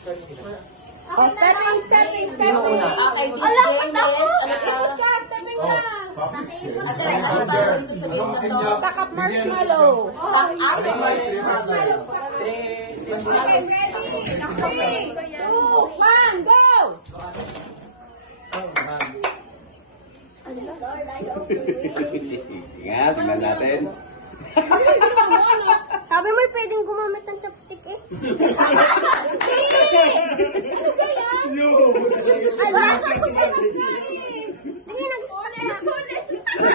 Oh, stepping. Okay, this Ala, game is, stepping na. ano tawag dito sa game na to? Stack up marshmallow. Stack up marshmallow. Okay, ready? 3, 2, 1, go! Nga, tingnan natin. Sabi mo, pwedeng gumamit ng chopstick eh. Ano ba yan?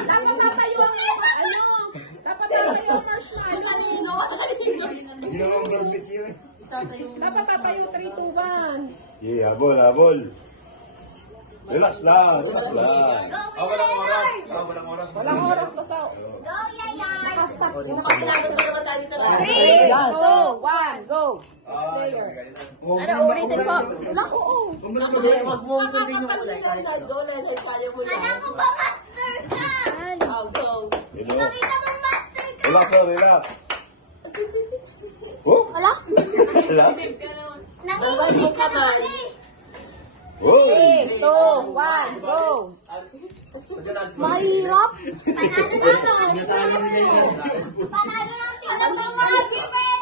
Dapat tatayo ang dapat tatayo ang marshmallow. Dapat tatayo 3, 2, 1. Sige, habol. Relax lang. Walang oras basta. Go, Yaya! Nakastop. Sinabi mo naman tayo dito lang. 3, 2, 1, go. Next player. Ano, ulitin ko? Oo. Huwag mo sabihin yung Leonard. Go, Leonard. Kaya mo yan. Alam ko ba, master ka? Oh, go. Nakita mo, master ka? Relax. Oh? Wala? Wala? Bawal yung kamay. 3, 2, 1, go. Mahirap. Panalo Panalo lang. Alam mo mga gipit.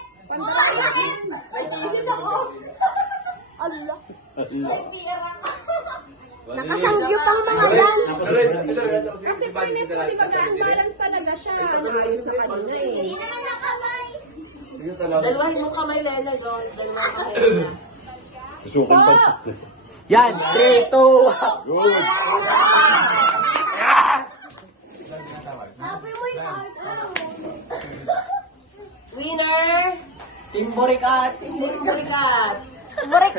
May thesis ako. Allah. Nakasangyup ang mga yan. Kasi fairness mo, di ba, gaan-balance talaga siya. Naayos na kanina eh. Hindi naman nakamay. Dalawahin mo kamay, Leonard. Dalawang kamay na. Susukin pa. Yan, 3, 2, 1. Good. Sabi mo yung heart. Winner! Team Boricat. Team Burikat. Burik.